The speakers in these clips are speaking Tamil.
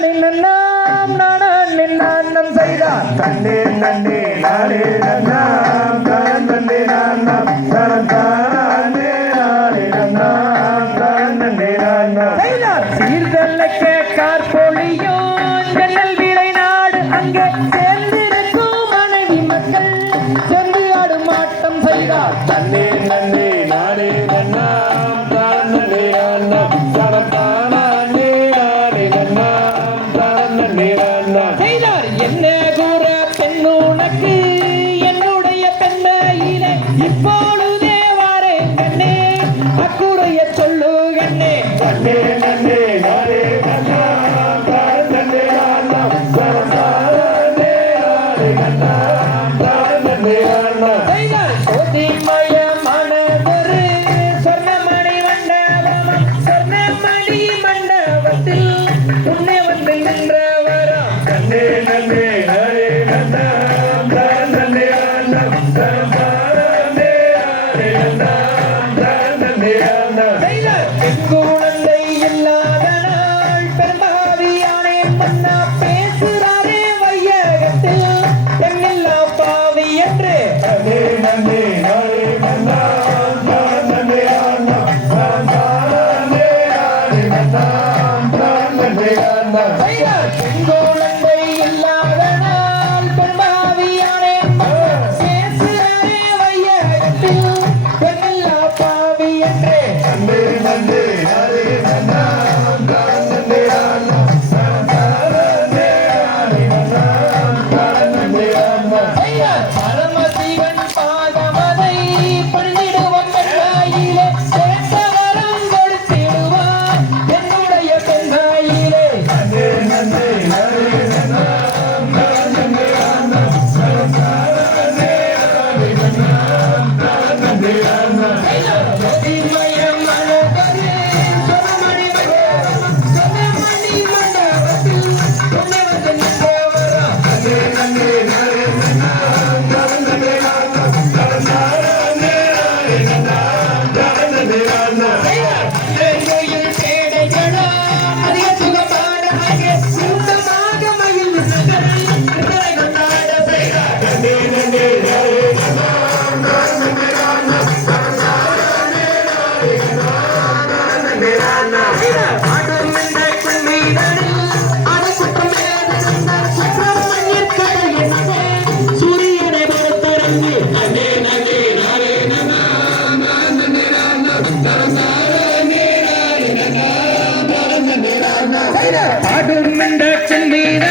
நின்னாம் நானான் நின்னான் நம் செய்தான் தன்னே தன்னே நானே நன்னாம் தான் தன்னே நாம். தான் தானே நானே நன்னாம் தான் தன்னே நாம். செய்தான் சீர்தல்ல கேட்கார் பொழியும் விளை நாடு அங்கே என்ன கூற பெண் உனக்கு என்னுடைய பெண்மையிலே இப்பொழுதே வாரேன் கண்ணே அக்குறைய சொல்லு கண்ணே. கண்ணே கண்ணே வாரே கண்ணா பெண்குழந்தை இல்லாத நாள். பெருமாவியானே மன்னா பேசுறாரே வையகத்தில். பெண்ணில்லா பாவி என்று. Hey, பாடும் இந்த செல்வீர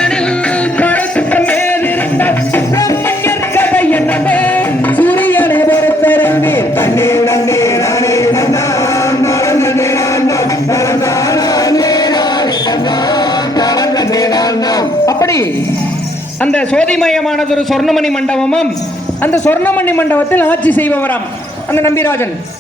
அப்படி அந்த சோதிமயமானது ஒரு சொர்ணமணி மண்டபமும் அந்த சொர்ணமணி மண்டபத்தில் ஆட்சி செய்பவராம் அந்த நம்பிராஜன்.